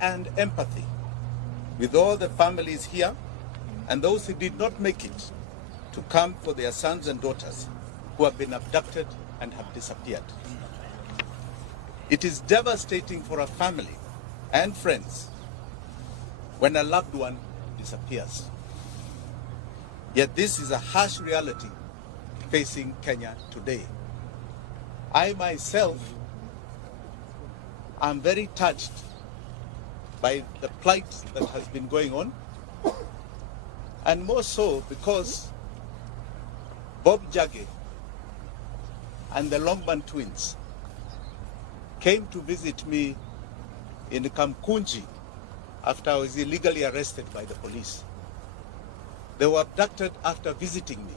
and empathy with all the families here and those who did not make it to come for their sons and daughters who have been abducted and have disappeared. It is devastating for a family and friends when a loved one disappears. Yet this is a harsh reality facing Kenya today. I myself am very touched by the plight that has been going on, and more so because Bob Jage and the Longman twins came to visit me in Kamkunji after I was illegally arrested by the police. They were abducted after visiting me.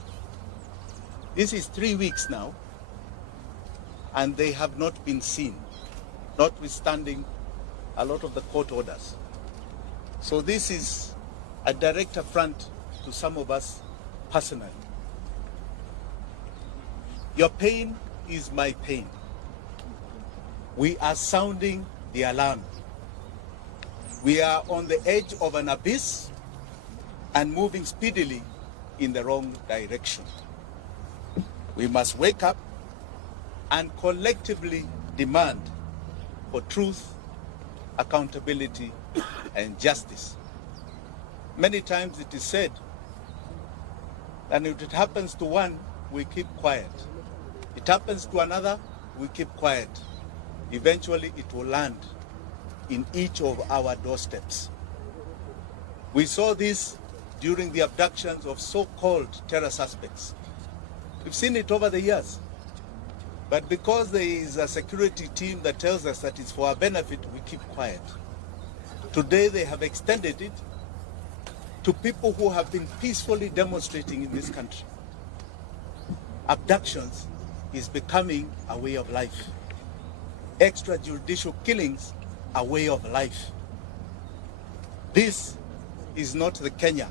This is 3 weeks now, and they have not been seen, notwithstanding a lot of the court orders. So this is a direct affront to some of us personally. Your pain is my pain. We are sounding the alarm. We are on the edge of an abyss and moving speedily in the wrong direction. We must wake up and collectively demand for truth, accountability, and justice. Many times it is said that if it happens to one, we keep quiet. It happens to another, we keep quiet. Eventually it will land in each of our doorsteps. We saw this during the abductions of so-called terror suspects. We've seen it over the years. But because there is a security team that tells us that it's for our benefit, we keep quiet. Today they have extended it to people who have been peacefully demonstrating in this country. Abductions is becoming a way of life. Extrajudicial killings a way of life. This is not the Kenya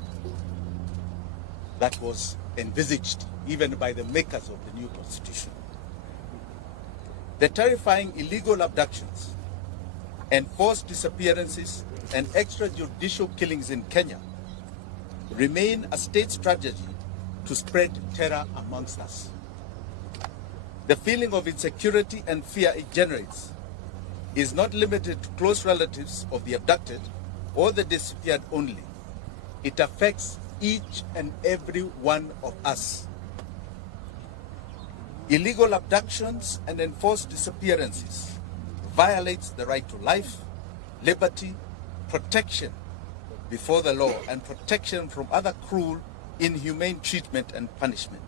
that was envisaged even by the makers of the new constitution. The terrifying illegal abductions, enforced disappearances, and extrajudicial killings in Kenya remain a state strategy to spread terror amongst us. The feeling of insecurity and fear it generates is not limited to close relatives of the abducted or the disappeared only. It affects each and every one of us. Illegal abductions and enforced disappearances violates the right to life, liberty, protection before the law, and protection from other cruel, inhumane treatment and punishment.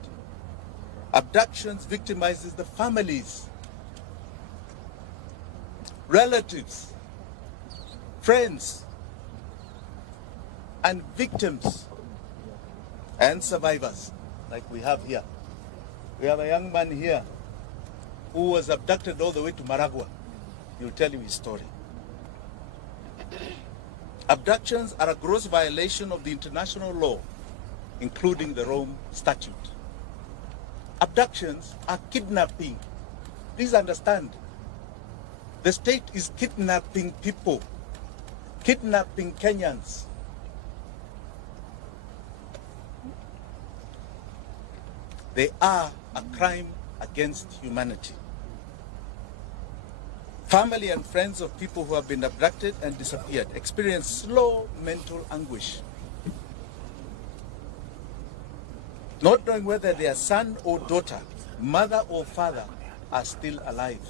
Abductions victimizes the families, relatives, friends, and victims and survivors like we have here. We have a young man here who was abducted all the way to Maragua. He'll tell you his story. Abductions are a gross violation of the international law, including the Rome Statute. Abductions are kidnapping. Please understand, the state is kidnapping people, kidnapping Kenyans. They are a crime against humanity. Family and friends of people who have been abducted and disappeared experience slow mental anguish, not knowing whether their son or daughter, mother or father are still alive,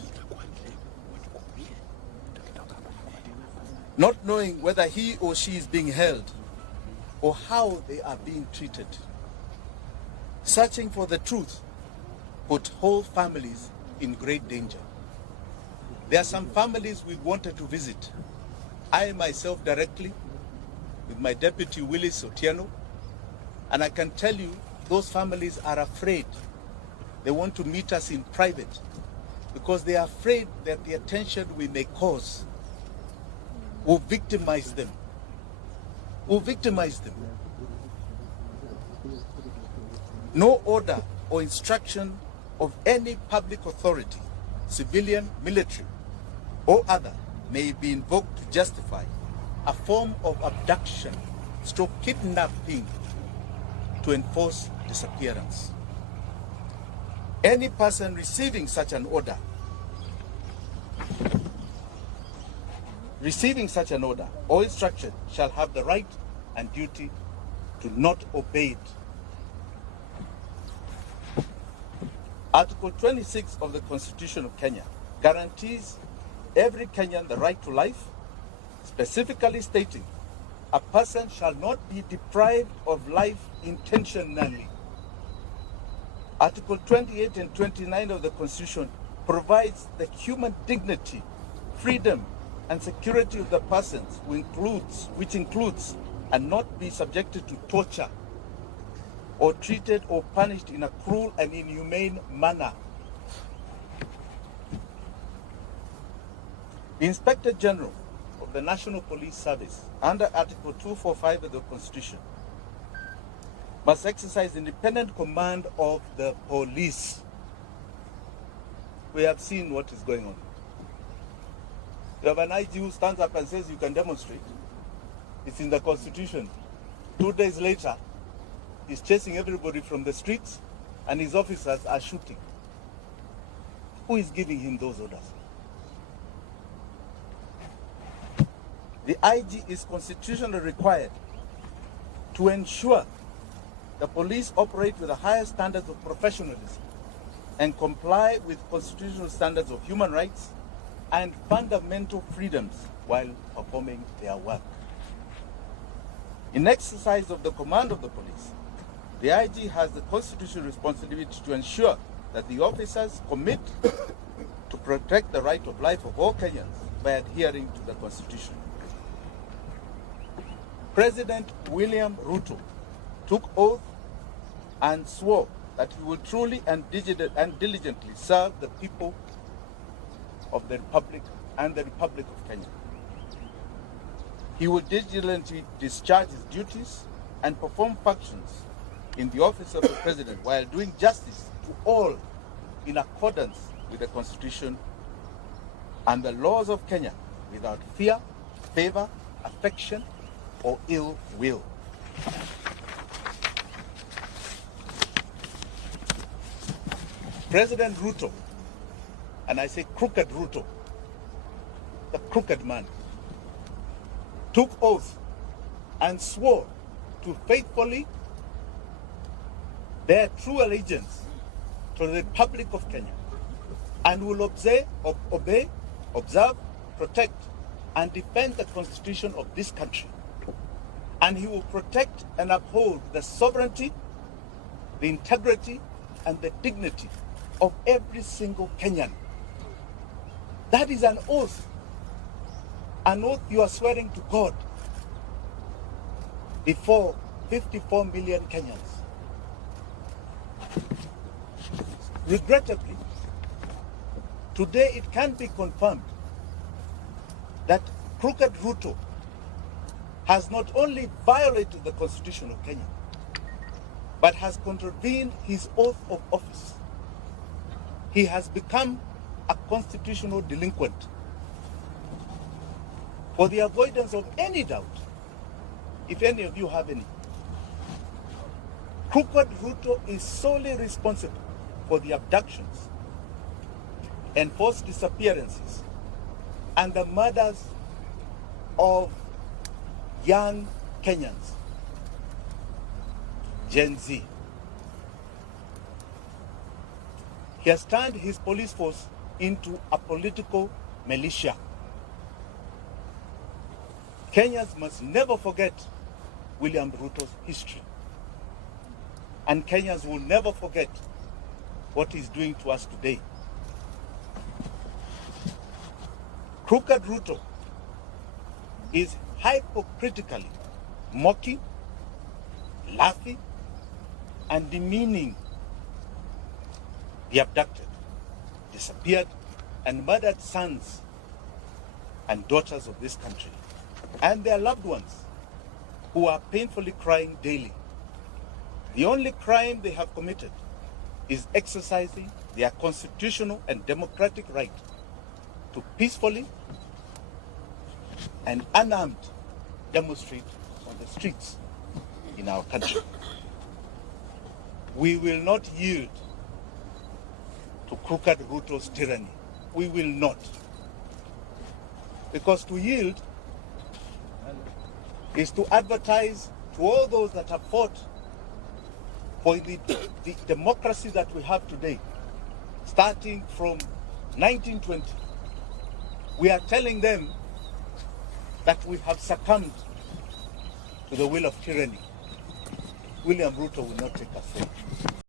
not knowing whether he or she is being held or how they are being treated. Searching for the truth put whole families in great danger. There are some families we wanted to visit. I myself directly, with my deputy Willis Otieno, and I can tell you those families are afraid. They want to meet us in private because they are afraid that the attention we may cause will victimize them. No order or instruction of any public authority, civilian, military, or other, may be invoked to justify a form of abduction stroke kidnapping to enforce disappearance. Any person receiving such an order or instruction shall have the right and duty to not obey it. Article 26 of the Constitution of Kenya guarantees every Kenyan the right to life, specifically stating a person shall not be deprived of life intentionally. Article 28 and 29 of the Constitution provides the human dignity, freedom, and security of the persons, which includes and not be subjected to torture or treated or punished in a cruel and inhumane manner. The Inspector General of the National Police Service, under Article 245 of the Constitution, must exercise independent command of the police. We have seen what is going on. You have an IG who stands up and says you can demonstrate. It's in the Constitution. 2 days later, he's chasing everybody from the streets and his officers are shooting. Who is giving him those orders? The IG is constitutionally required to ensure the police operate with the highest standards of professionalism and comply with constitutional standards of human rights and fundamental freedoms while performing their work. In exercise of the command of the police, the IG has the constitutional responsibility to ensure that the officers commit to protect the right of life of all Kenyans by adhering to the Constitution. President William Ruto took oath and swore that he will truly and diligently serve the people of the Republic and the Republic of Kenya. He will diligently discharge his duties and perform functions in the office of the President while doing justice to all in accordance with the Constitution and the laws of Kenya without fear, favor, affection, or ill will. President Ruto, and I say crooked Ruto, the crooked man, took oath and swore to faithfully bear true allegiance to the Republic of Kenya and will obey, observe, protect, and defend the Constitution of this country. And he will protect and uphold the sovereignty, the integrity, and the dignity of every single Kenyan. That is an oath you are swearing to God before 54 million Kenyans. Regrettably, today it can be confirmed that crooked Ruto has not only violated the Constitution of Kenya, but has contravened his oath of office. He has become a constitutional delinquent. For the avoidance of any doubt, if any of you have any, crooked Ruto is solely responsible for the abductions, enforced disappearances, and the murders of young Kenyans, Gen Z. He has turned his police force into a political militia. Kenyans must never forget William Ruto's history. And Kenyans will never forget what he's doing to us today. Crooked Ruto is hypocritically mocking, laughing, and demeaning the abducted, disappeared, and murdered sons and daughters of this country, and their loved ones who are painfully crying daily. The only crime they have committed is exercising their constitutional and democratic right to peacefully and unarmed demonstrate on the streets in our country. We will not yield to crooked Ruto's tyranny. We will not. Because to yield is to advertise to all those that have fought for the democracy that we have today, starting from 1920. We are telling them that we have succumbed to the will of tyranny. William Ruto will not take us there.